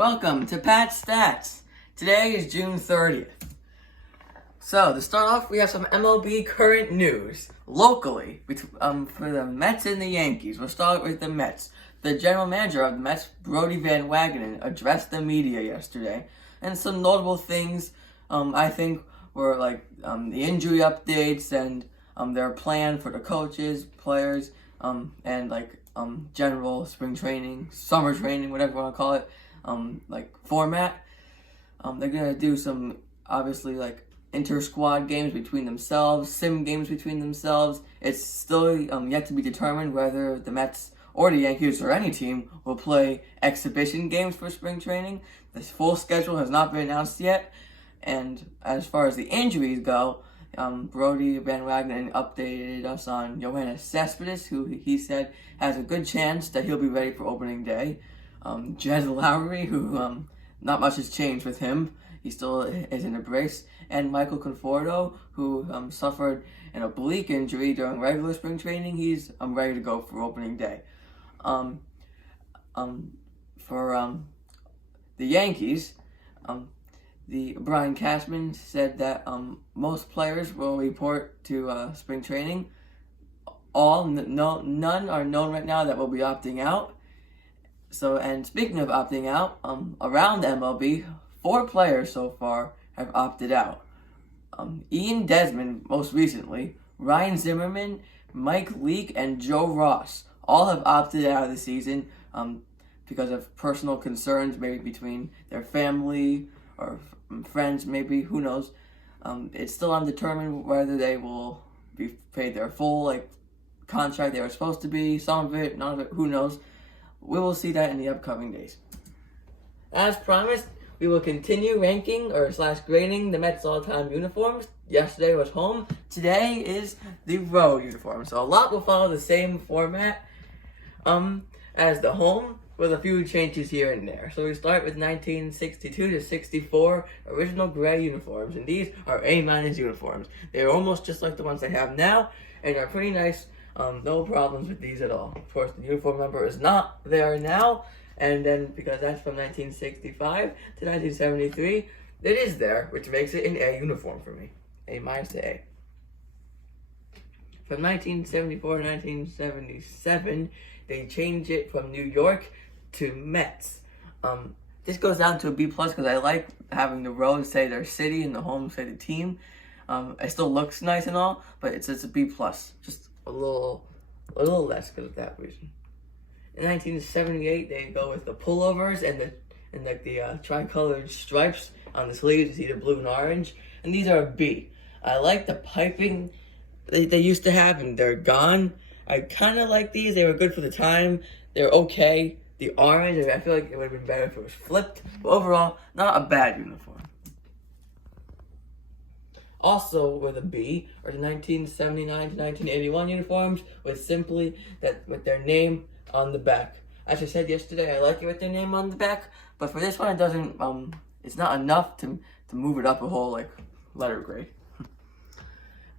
Welcome to Pat Stats. Today is June 30th. So, to start off, we have some MLB current news. Locally, for the Mets and the Yankees, we'll start with the Mets. The general manager of the Mets, Brodie Van Wagenen, addressed the media yesterday. And some notable things, I think, were the injury updates and their plan for the coaches, players, and general spring training, summer training, whatever you want to call it, format. They're gonna do some obviously inter-squad games between themselves, sim games between themselves. It's still yet to be determined whether the Mets or the Yankees or any team will play exhibition games for spring training. The full schedule has not been announced yet. And as far as the injuries go, Brodie Van Wagenen updated us on Yoenis Cespedes, who he said has a good chance that he'll be ready for opening day. Jed Lowry, who not much has changed with him. He still is in a brace. And Michael Conforto, who suffered an oblique injury during regular spring training. He's ready to go for opening day. For the Yankees, the Brian Cashman said that most players will report to spring training. None are known right now that will be opting out. So, and speaking of opting out, around the MLB, 4 players so far have opted out. Ian Desmond, most recently, Ryan Zimmerman, Mike Leake, and Joe Ross all have opted out of the season because of personal concerns, maybe between their family or friends, maybe, who knows. It's still undetermined whether they will be paid their full contract they were supposed to be, some of it, none of it, who knows. We will see that in the upcoming days. As promised, we will continue ranking / grading the Mets all-time uniforms. Yesterday was home. Today is the road uniform. So a lot will follow the same format as the home, with a few changes here and there. So we start with 1962 to 64 original gray uniforms, and these are A- uniforms. They're almost just like the ones they have now, and are pretty nice. No problems with these at all. Of course, the uniform number is not there now, and then because that's from 1965 to 1973, it is there, which makes it an A uniform for me. A- to A. From 1974 to 1977, they changed it from New York to Mets. This goes down to a B+ because I like having the road say their city and the home say the team. It still looks nice and all, but it's a B+. Just a little less because of that reason. In 1978, they go with the pullovers and the tricolored stripes on the sleeves. You see the blue and orange, and these are a B. I like the piping they used to have, and they're gone. I kind of like these. They were good for the time. They're okay. The orange, I feel like it would have been better if it was flipped. But overall, not a bad uniform. Also with a B are the 1979 to 1981 uniforms with their name on the back. As I said yesterday, I like it with their name on the back, but for this one, it doesn't. It's not enough to move it up a whole letter grade.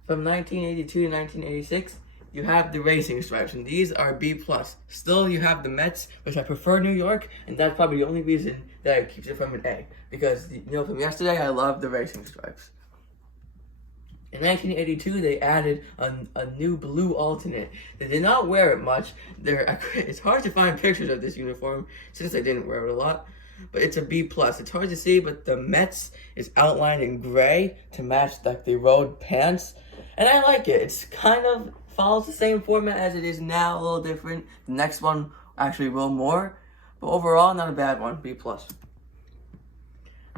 From 1982 to 1986. You have the racing stripes, and these are B+. Still, you have the Mets, which I prefer New York, and that's probably the only reason that it keeps it from an A. Because, from yesterday, I love the racing stripes. In 1982, they added a new blue alternate. They did not wear it much. It's hard to find pictures of this uniform, since I didn't wear it a lot. But it's a B+. It's hard to see, but the Mets is outlined in gray to match the road pants. And I like it. It's kind of follows the same format as it is now, a little different. The next one actually will more, but overall, not a bad one, B+.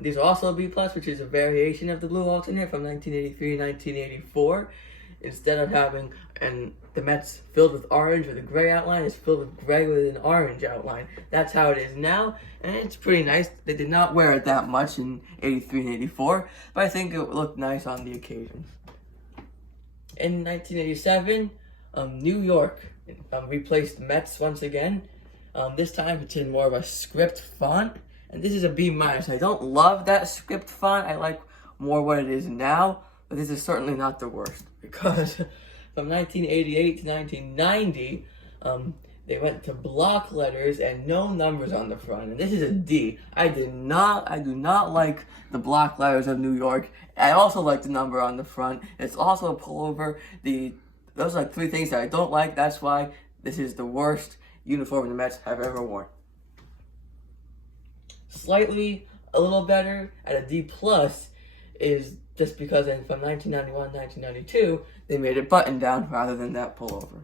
These are also B+, which is a variation of the blue alternate from 1983 to 1984. Instead of having the Mets filled with orange with a gray outline, it's filled with gray with an orange outline. That's how it is now, and it's pretty nice. They did not wear it that much in 83 and 84, but I think it looked nice on the occasions. In 1987, New York replaced Mets once again. This time it's in more of a script font, and this is a B-. I don't love that script font. I like more what it is now, but this is certainly not the worst, because from 1988 to 1990, they went to block letters and no numbers on the front. And this is a D. I do not like the block letters of New York. I also like the number on the front. It's also a pullover. Those are like three things that I don't like. That's why this is the worst uniform the Mets have ever worn. Slightly a little better at a D plus is just because from 1991 1992 they made it button down rather than that pullover.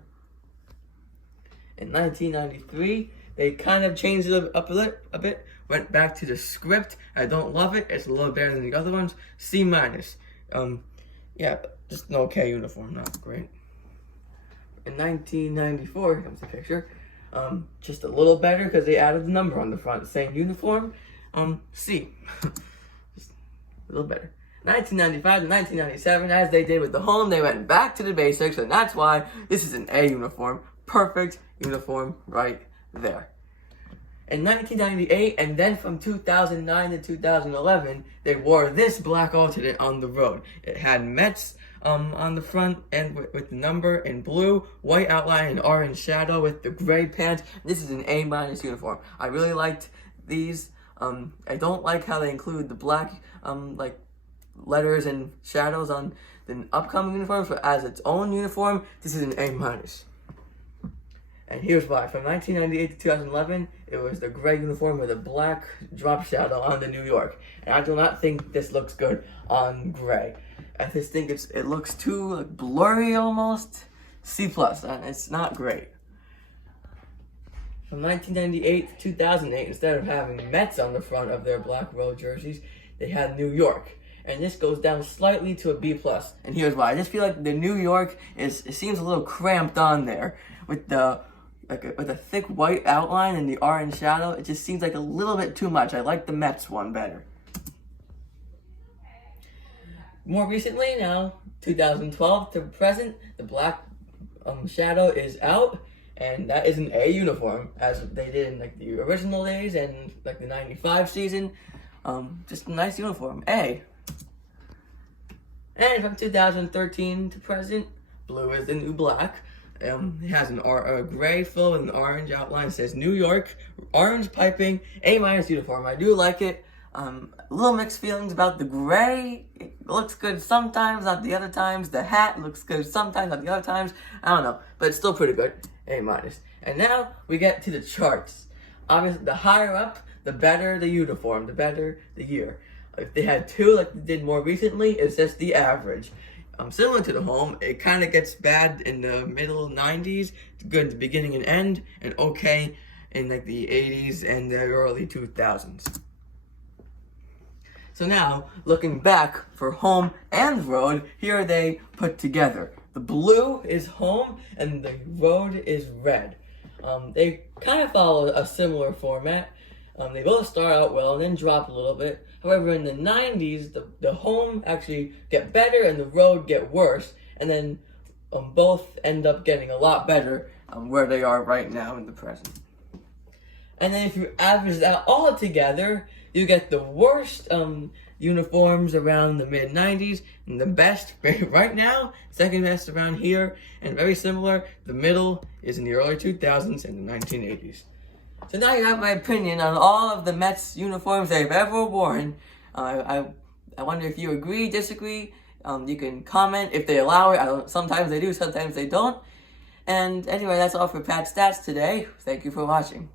In 1993 they kind of changed it up a bit, went back to the script. I don't love it. It's a little better than the other ones. C minus. Yeah, just an okay uniform, not great. In 1994, here comes the picture. Just a little better because they added the number on the front. Same uniform. C. Just a little better. 1995 to 1997, as they did with the home, they went back to the basics, and that's why this is an A uniform. Perfect uniform right there. In 1998, and then from 2009 to 2011, they wore this black alternate on the road. It had Mets on the front and with the number in blue, white outline, and orange shadow with the gray pants. This is an A- uniform. I really liked these. I don't like how they include the black like letters and shadows on the upcoming uniforms, but as its own uniform, this is an A-. And here's why. From 1998 to 2011, it was the gray uniform with a black drop shadow on the New York. And I do not think this looks good on gray. I just think it looks too blurry almost. C+, and it's not great. From 1998 to 2008, instead of having Mets on the front of their black road jerseys, they had New York. And this goes down slightly to a B+. And here's why. I just feel like the New York it seems a little cramped on there with with a thick white outline and the orange shadow. It just seems like a little bit too much. I like the Mets one better. More recently, now 2012 to present, the black shadow is out, and that is an A uniform, as they did in like the original days and like the '95 season. Just a nice uniform, A. And from 2013 to present, blue is the new black. It has a gray fill with an orange outline. It says New York, orange piping, A- uniform. I do like it. A little mixed feelings about the gray. It looks good sometimes, not the other times. The hat looks good sometimes, not the other times. I don't know, but it's still pretty good. A-. And now we get to the charts. Obviously, the higher up, the better the uniform, the better the year. If they had two like they did more recently, it's just the average. Similar to the home, it kind of gets bad in the middle 90s, good at the beginning and end, and okay in like the 80s and the early 2000s. So now, looking back for home and road, here are they put together. The blue is home and the road is red. They kind of follow a similar format. They both start out well and then drop a little bit. However, in the 90s, the home actually get better and the road get worse. And then both end up getting a lot better where they are right now in the present. And then if you average that all together, you get the worst uniforms around the mid-90s, and the best right now, second best around here, and very similar, the middle is in the early 2000s and the 1980s. So now you have my opinion on all of the Mets uniforms they've ever worn. I wonder if you agree, disagree. You can comment if they allow it. Sometimes they do, sometimes they don't. And anyway, that's all for Pat Stats today. Thank you for watching.